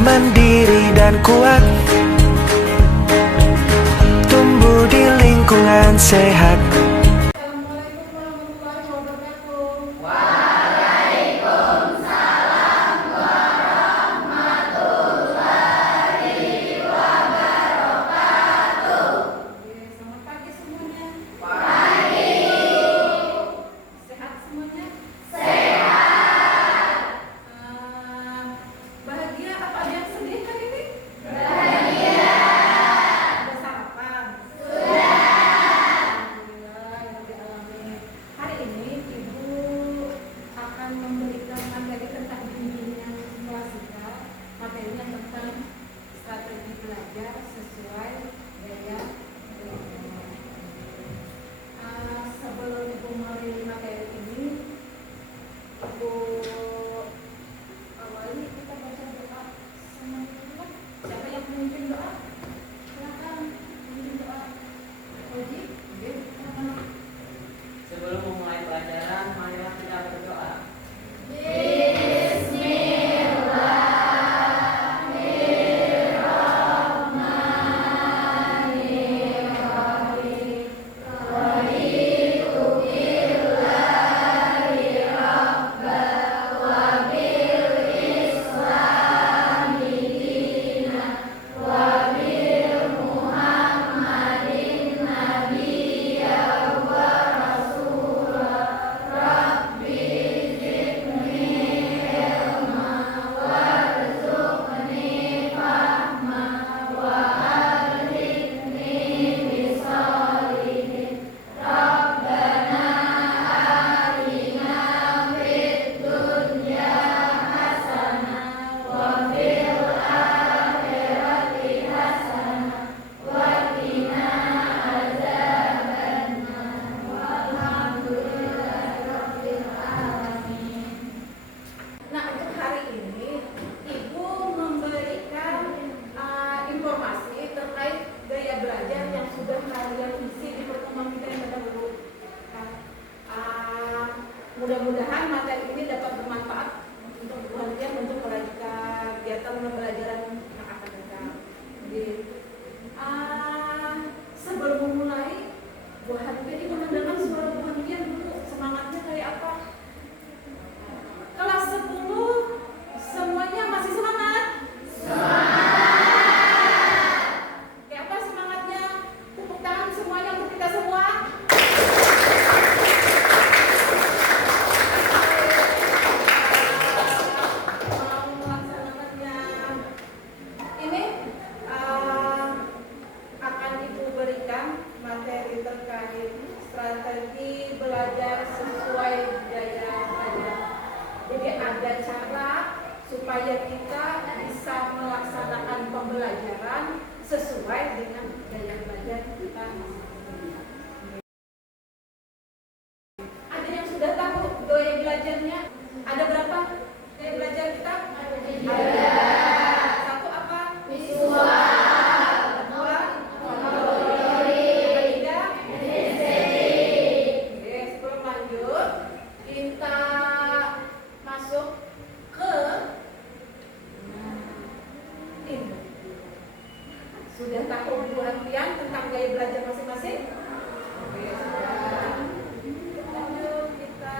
mandiri dan kuat, tumbuh di lingkungan sehat. Sebelum memulai pelajaran, marilah kita berdoa. Mudah-mudahan materi ini dapat bermanfaat untuk kalian untuk kegiatan pembelajaran yang akan datang. Jadi, sebelum memulai, Bu Hanti mendengar suara Bu Hanti dulu, semangatnya kayak apa? Kelas 10 semuanya masih semangat? Kayak apa semangatnya? Tepuk tangan semuanya untuk kita semua. Strategi belajar sesuai daya belajar. Jadi ada cara supaya kita bisa melaksanakan pembelajaran sesuai dengan daya belajar kita. Ada yang sudah tahu daya belajarnya? Ada berapa daya belajar kita? Ada. Satu apa? Visual. Sudah tahu Bu Hantian tentang gaya belajar masing-masing? Oke, sudah. Lanjut kita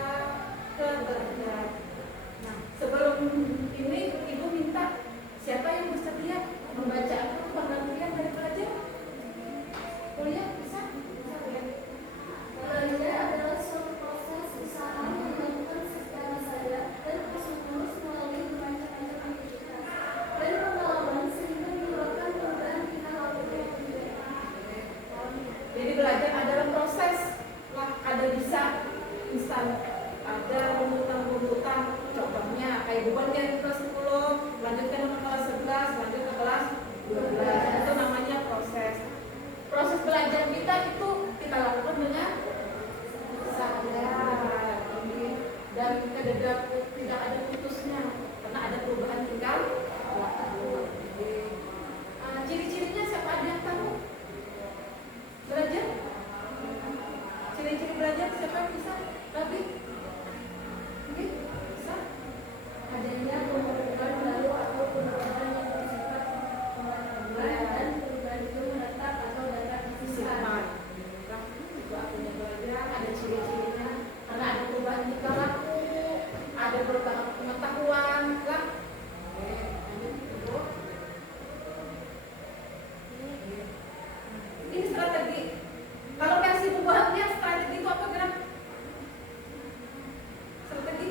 ke belajar. Nah, sebelum ini Ibu minta siapa yang bersedia membaca pengertian dari belajar? Kuliah bisa? Bisa ya? Belajar adalah suatu proses usaha yang dilakukan secara sadar dan terus-menerus melalui bermacam-macam aktivitas dan pengalaman sehingga menyebabkan perubahan perilaku yang berbeda. Jadi belajar adalah proses lah, ada bisa instan, ada runtutan-runtutan. Contohnya kayak beban yang kelas 10, lanjutkan ke kelas 11, lanjut ke kelas 12. Itu namanya proses. Proses belajar kita itu kita lakukan dengan sadar dan tidak ada putusnya karena ada perubahan tingkah laku. Ciri-cirinya siapa ada yang tahu? Belajar? Ciri-ciri belajar siapa yang bisa? Tapi? Mungkin? Bisa? Adanya pembentukan baru atau perubahan yang bertahap pengetahuan lah. Ini strategi. Kalau versi buahnya strategi itu apa gerak? Strategi.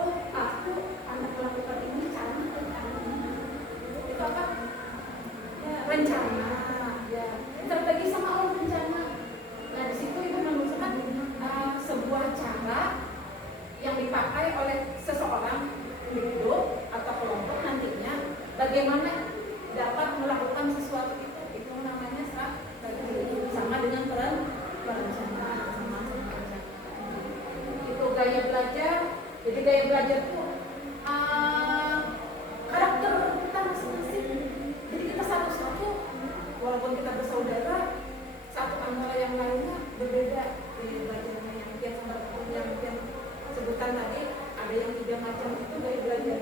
Oh, aku anak melakukan ini caranya itu apa? Ya, rencana. Ya, strategi sama orang rencana. Nah, di situ ibu menemukan sebuah cara yang dipakai oleh seseorang individu atau kelompok nantinya bagaimana dapat melakukan sesuatu itu namanya strategi, sama dengan perencanaan, sama rencana. Itu gaya belajar. Jadi gaya belajar itu karakter kita masing-masing. Jadi kita satu-satu walaupun kita bersaudara satu antara yang lainnya berbeda gaya belajarnya. Yang mungkin sebutan tadi ada yang 3 macam itu gaya belajar.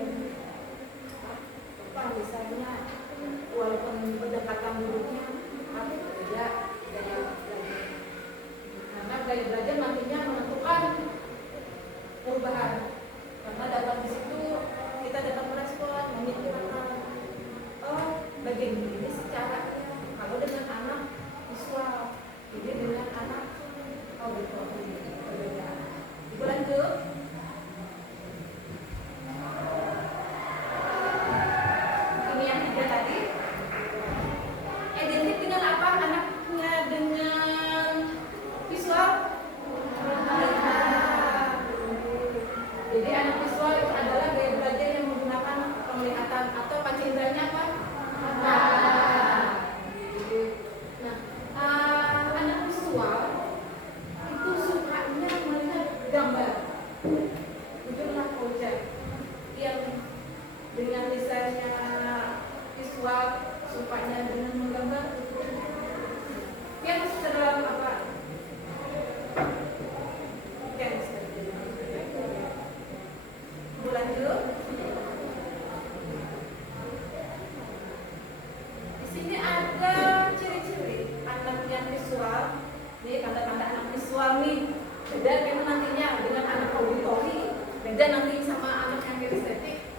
Apa misalnya walaupun pendekatan dulunya tapi berbeda gaya belajar. Karena gaya belajar nantinya menentukan perubahan. Karena dalam di situ kita dapat merespon, memikirkan bagian ini secara kalau dengan anak visual, ini dengan anak auditori berbeda. Ibu lanjut. Ini yang 3 tadi. Identik dengan apa anaknya dengan visual? Jadi anak visual itu adalah gaya belajar yang menggunakan penglihatan atau pancenderanya apa? Anak visual itu sukanya melihat gambar. Itulah project yang dengan misalnya visual sukanya dengan menggambar. Yang dalam apa? Lanjut. Di sini ada ciri-ciri anak yang visual. Nih tanda-tanda anak visual nih. Beda memang nantinya dengan anak auditori. Beda nanti sama anak yang kinestetik.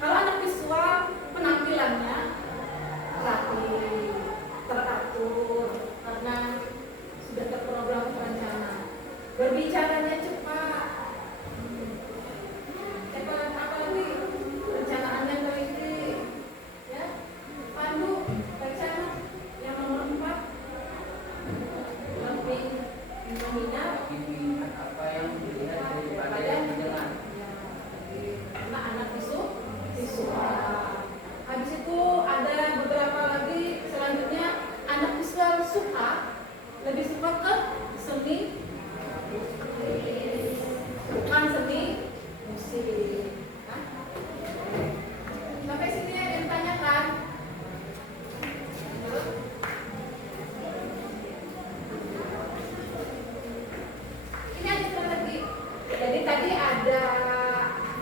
Kalau anak visual penampilannya rapi, teratur, karena sudah terprogram terencana. Berbicaranya cepat. Apalagi perencanaannya teliti, ya, pandu rencana yang nomor 4 lebih mengingat apa yang dilihat daripada pada yang didengar. ya, karena anak visual. Habis itu ada beberapa lagi selanjutnya anak visual suka lebih suka ke seni, bukan seni musik. Sampai sini ada yang tanyakan? Ini ada strategi. Jadi tadi ada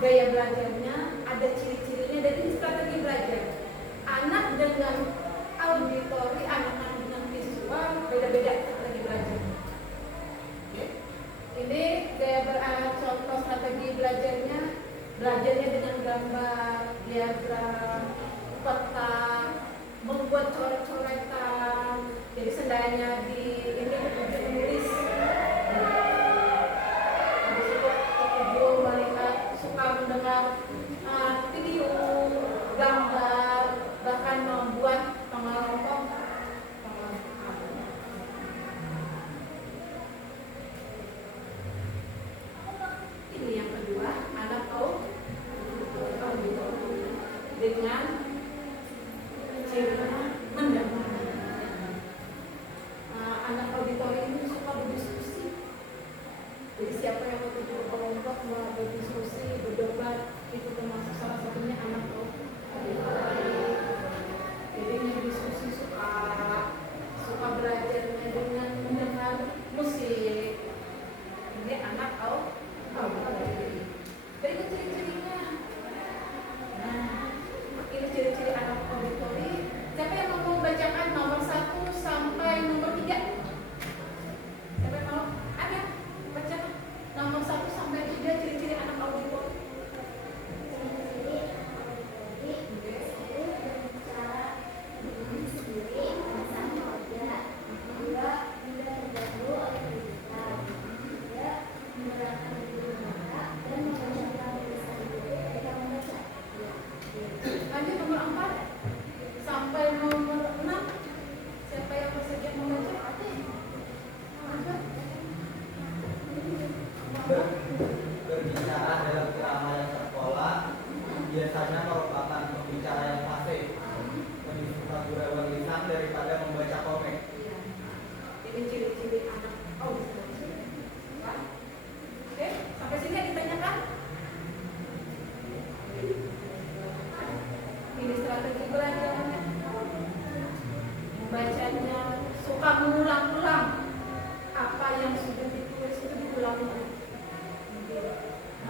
gaya belajarnya, ada ciri-cirinya, jadi strategi belajar. Anak dengan auditori, anak dengan visual, beda-beda strategi belajar. Ini contoh strategi belajarnya dengan gambar, diagram, peta, membuat coret-coretan. Jadi sendanya di ini menulis. Habis itu ibu melihat suka mendengar video, gambar, bahkan membuat pengelompok. Ini yang kedua, anak dengan ciri mendengar.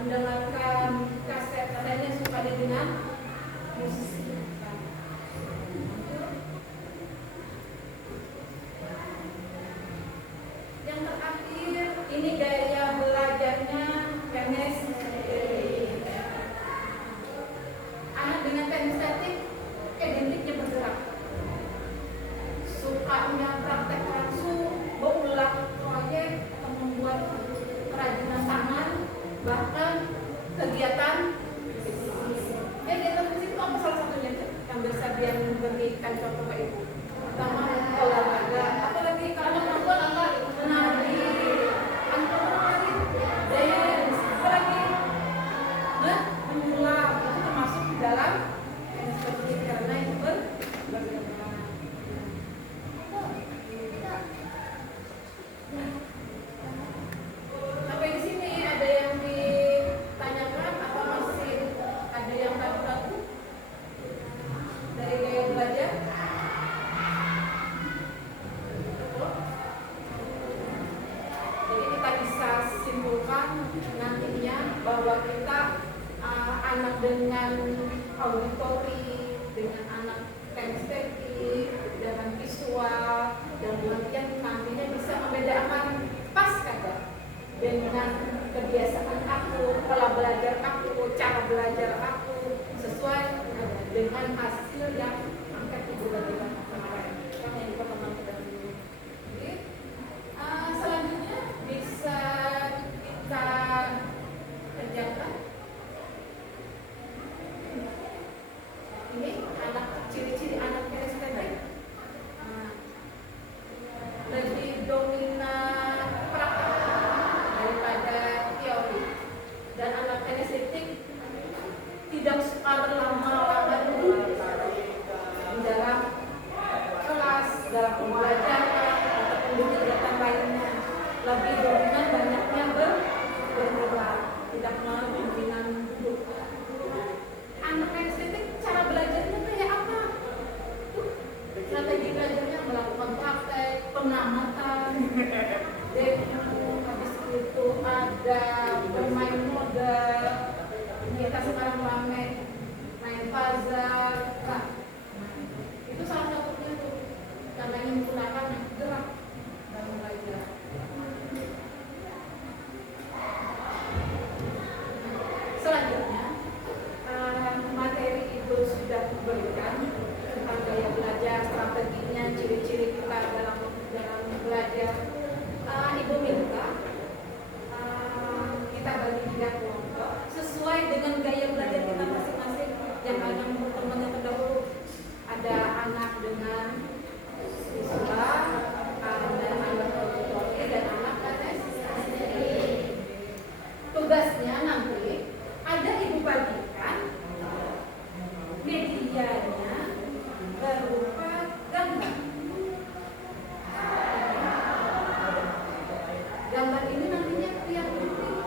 mendengarkan kaset, katanya suka dia dengan musik. Yang terakhir, ini gaya belajarnya kinestetik. Anak dengan kinestetik identiknya bergerak, sukanya praktek langsung, berulang proyek atau membuat kerajinan tangan, bahkan kegiatan fisik itu apa salah satunya yang bisa dia berikan contoh ke ibu? Pertama olahraga, apalagi kalau perempuan apa? Menari, menari, dance, apalagi mengulang, itu termasuk di dalam seperti karena itu bergerak. Sampai di sini ada yang ditanyakan atau masih ada yang ragu-ragu dari gaya belajar? Jadi kita bisa simpulkan nantinya bahwa kita anak dengan auditori, dengan anak kinestetik, dengan visual, dan pengertian nantinya bisa membedakan pas kagak dengan kebiasaan aku, pola belajar aku, cara belajar aku sesuai dengan hasil yang angkat ibu berikan kemarin. Yang di pertemuan kita dulu. Jadi, selanjutnya bisa kita kerjakan. Ini anak ciri-ciri anak kinestetik. Lebih dominan praktek daripada teori, dan anak kinestetik tidak suka berlama-lama di dalam kelas, dalam pembelajaran ataupun kegiatan lainnya. Lebih dominan banyaknya bergerak, tidak mau dominan duduk. Anak kinestetik cara belajarnya kayak apa? Strategi belajarnya melakukan praktek, pengamatan, demo, habis itu ada bermain modal. Kita sekarang ramai main puzzle. Nah, itu salah satunya tuh karena ingin menggunakan gerak dalam belajar. Selanjutnya, materi itu sudah diberikan tentang gaya belajar, strateginya, ciri-ciri kita dalam belajar. Ibu minta kita bagi 3 kelompok sesuai dengan gaya belajar kita masing-masing. Yang ada teman yang terdahulu ada anak dengan visual, ada anak auditori, dan anak kinestetik. Tugasnya nanti ada ibu bagikan medianya berupa gambar. Gambar ini nantinya Pian pilih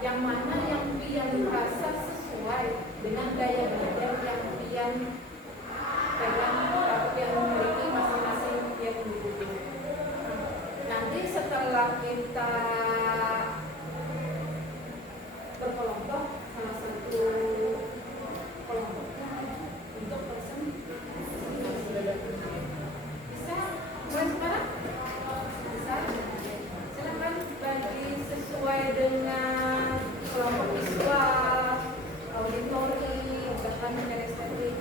yang mana yang Pian merasa sesuai dengan gaya belajar yang Pian pegang atau Pian memiliki masing-masing Pian individu. Nanti setelah kita berkelompok, salah satu kelompoknya untuk person bisa mulai sekarang? Bisa? Silakan bagi sesuai dengan kelompok visual, auditori, bahkan kinestetik.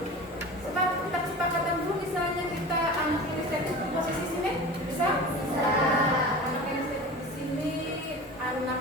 Sebab kita kesepakatan dulu, misalnya kita anak kinestetik posisi sini, bisa? Bisa. Anak kinestetik di sini, anak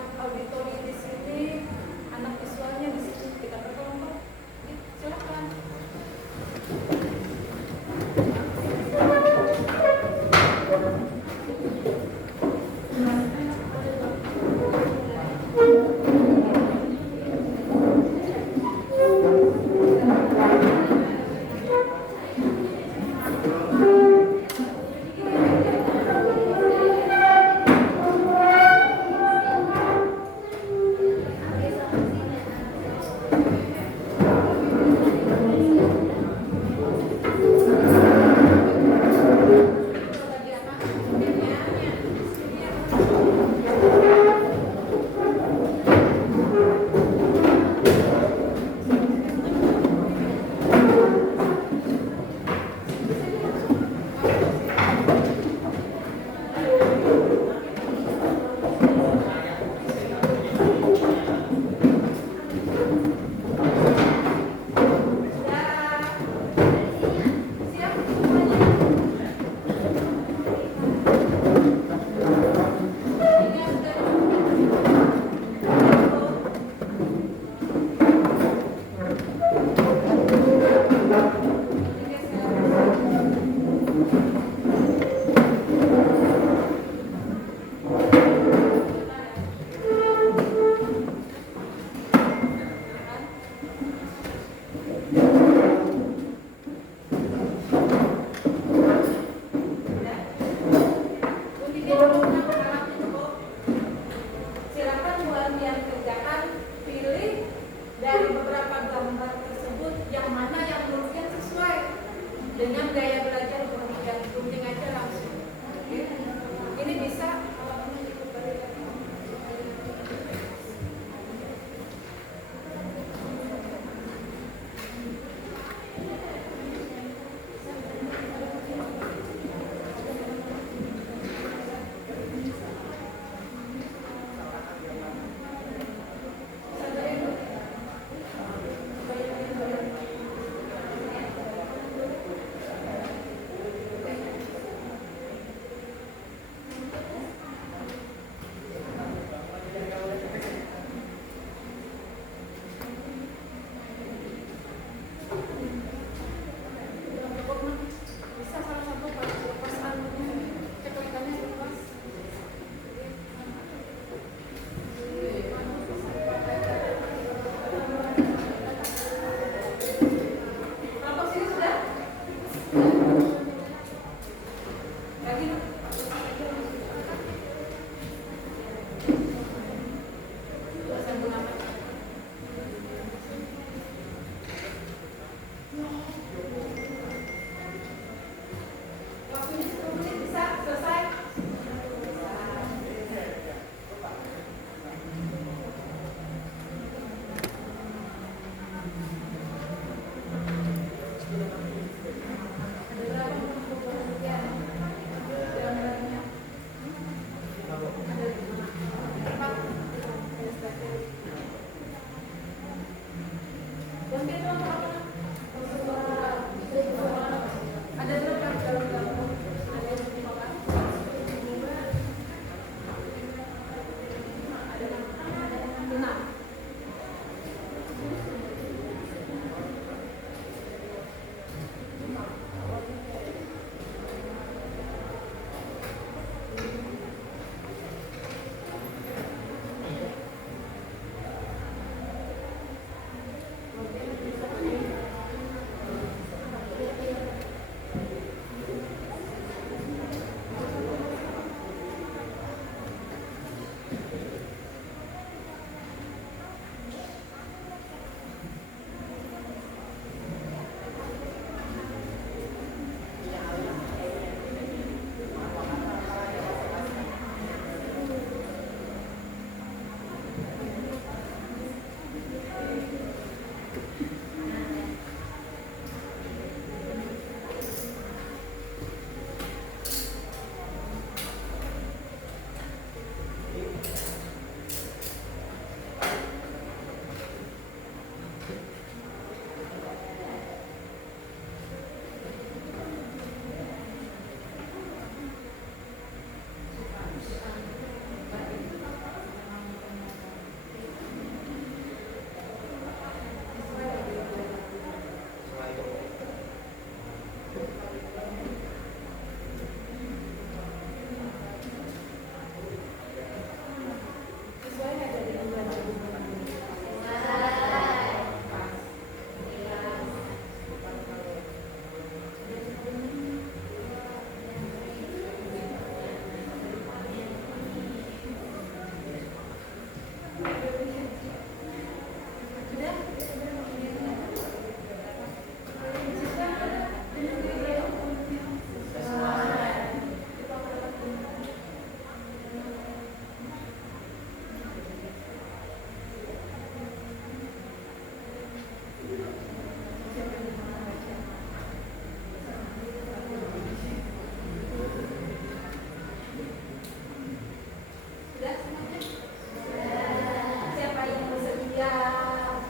ya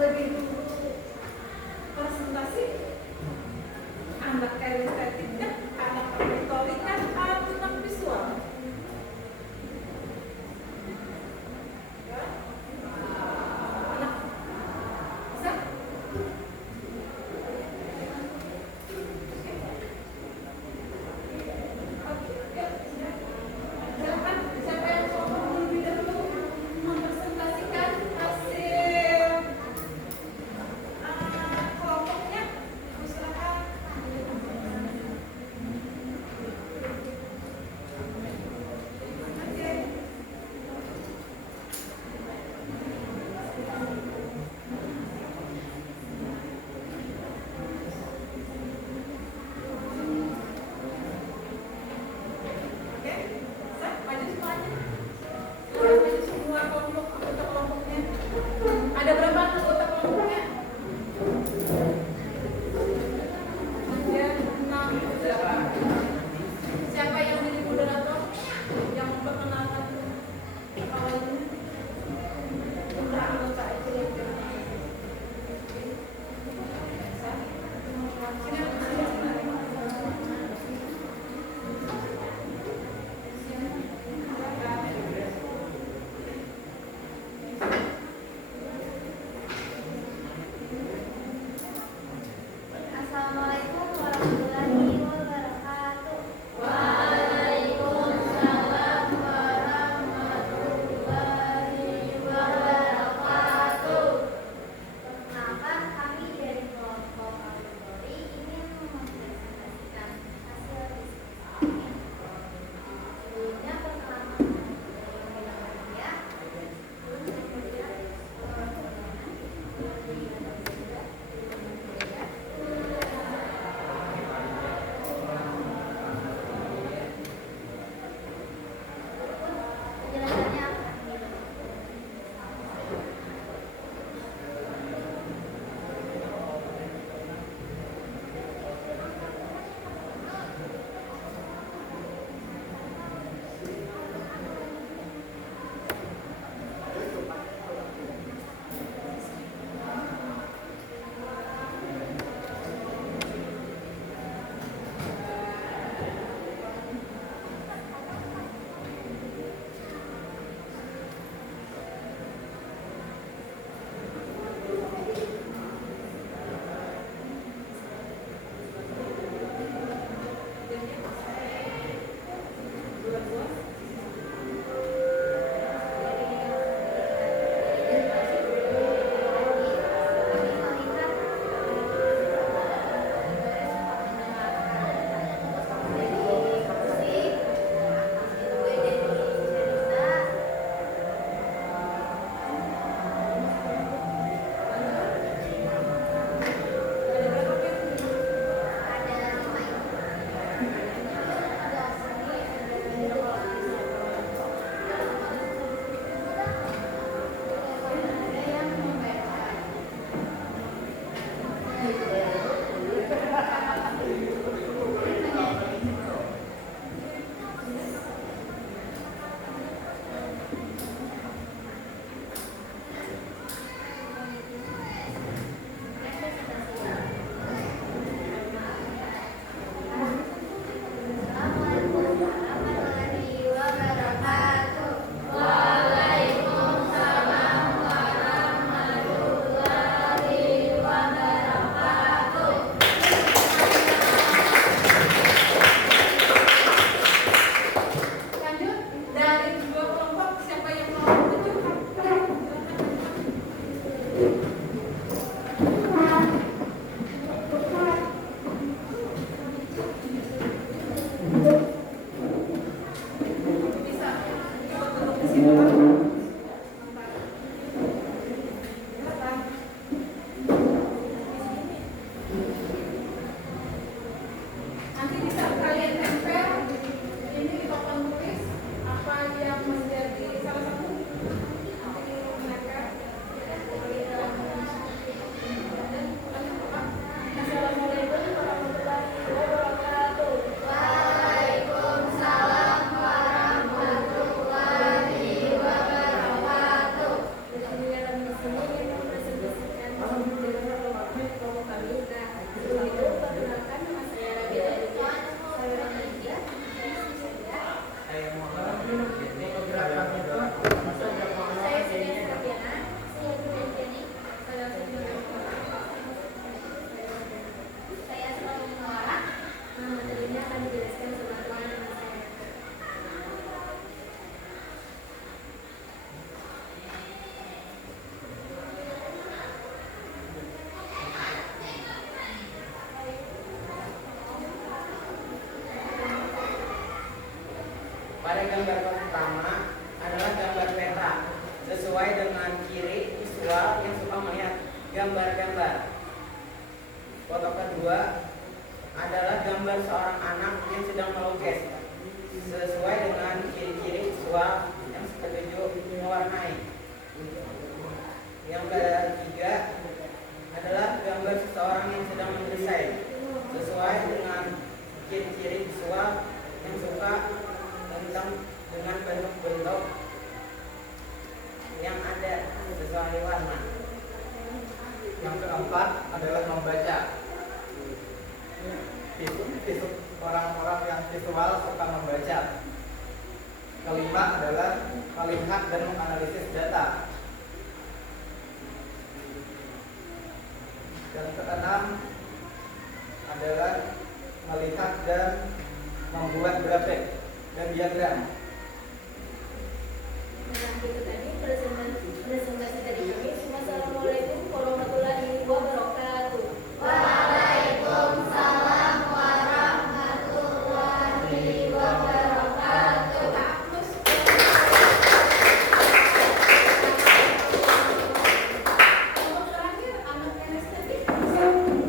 lebih dulu presentasi anak estetik kan, anak retorik kan, anak visual. Ya? Anak bisa? Silakan, siapa yang mau lebih dahulu mempresentasikan hasil kelompoknya? Silakan. Oke. Oke, bisa maju semuanya. Maju semua kelompok, anggota kelompoknya. Ada berapa anggota kelompoknya? Ada 6. Siapa yang menjadi moderator? Yang memperkenalkan awalnya? Jumlah anggota itu yang Assalamualaikum warahmatullahi wabarakatuh. Waalaikumsalam warahmatullahi wabarakatuh. Perkenalkan, kami dari kelompok auditori ingin mempresentasikan hasil diskusi kami. Sebelumnya perkenalkan ya. Penjelasannya apa? Seni yang mempresentasikan bendera kelompok kami. Nah, sebelum itu perkenalkan nama saya Rabia Aditya. Saya orang India. Saya mau Saya Siti Rabiana. Saya Gurjani. Saya selalu mengarah. Materinya akan dijelaskan sama teman-teman saya. Pada gambar pertama adalah gambar peta sesuai dengan ciri visual yang suka melihat gambar-gambar. Foto kedua adalah gambar seorang anak yang sedang melukis sesuai dengan ciri-ciri visual yang setuju mewarnai. Yang ketiga adalah gambar seseorang yang sedang mendesain sesuai dengan ciri-ciri visual yang suka tentang dengan bentuk-bentuk yang ada sesuai warna. Yang keempat adalah membaca. Orang-orang yang visual suka membaca. Kelima adalah melihat dan menganalisis data. Yang keenam adalah melihat dan membuat grafik dan diagram. Nah, itu tadi presentasi dari kami. Wassalamualaikum warahmatullahi wabarakatuh. Waalaikumsalam warahmatullahi wabarakatuh. Untuk terakhir, anak estetik. Silakan.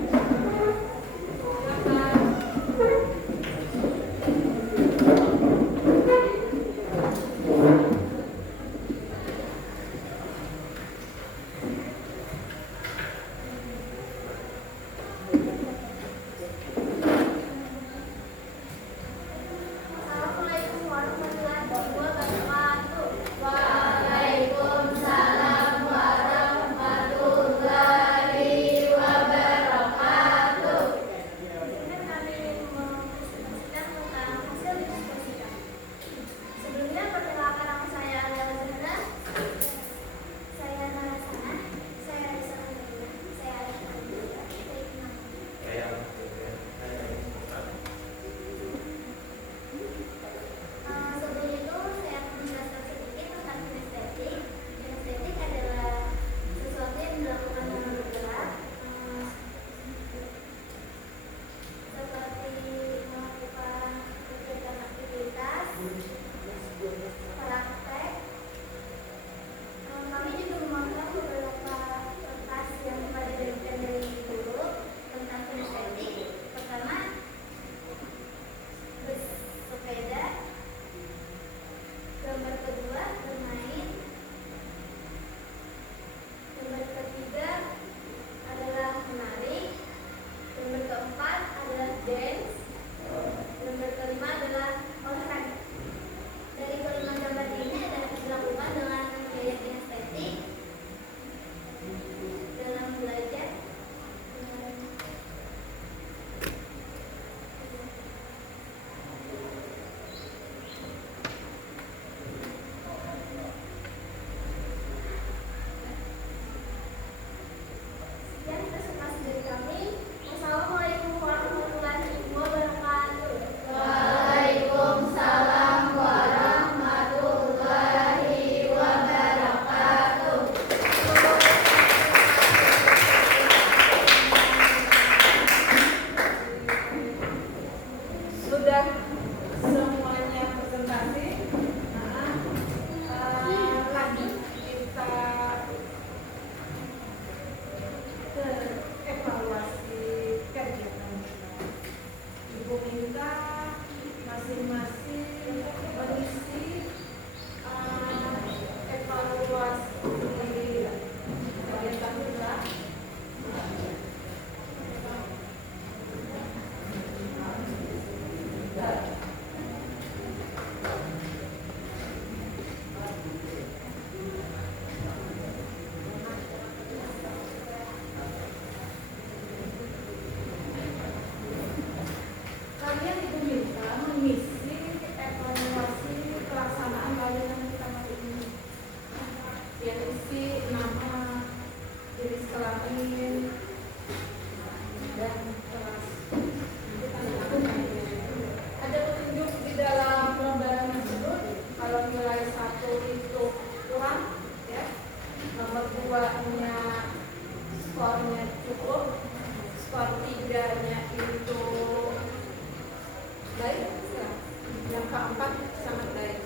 kelamin dan kelas. Ada petunjuk di dalam lembaran tersebut. Kalau nilai 1 itu kurang, ya, nomor 2-nya skornya cukup, skor 3-nya itu baik, yang keempat sangat baik.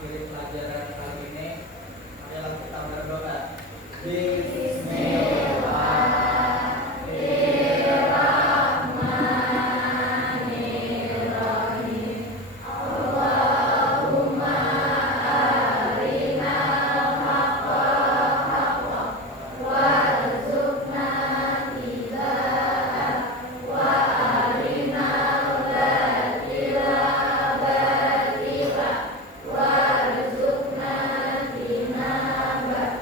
mengakhiri pelajaran kali ini, marilah kita berdoa. Bismillahirrahmanirrahim. Allahumma arinal haqqa haqqa warzuqna ittiba'ah wa arinal batila batila warzuqna tinaba.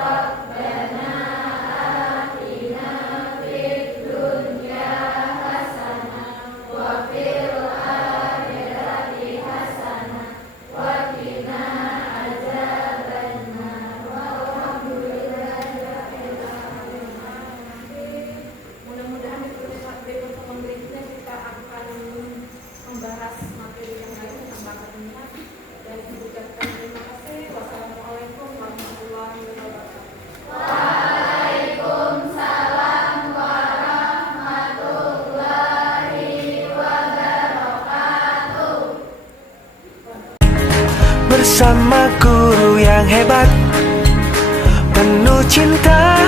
Rabbana atina fid dunya hasanah wa fil akhirati hasanah wa qina adzabannar. Walhamdulillahirabbil alamin. Mudah-mudahan di pertemuan berikutnya kita akan membahas materi yang lain tentang bakat minat dan mengucapkan terima kasih. Wassalamualaikum warahmatullahi wabarakatuh. Waalaikumsalam warahmatullahi wabarakatuh. Bersama guru yang hebat, penuh cinta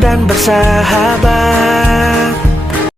dan bersahabat.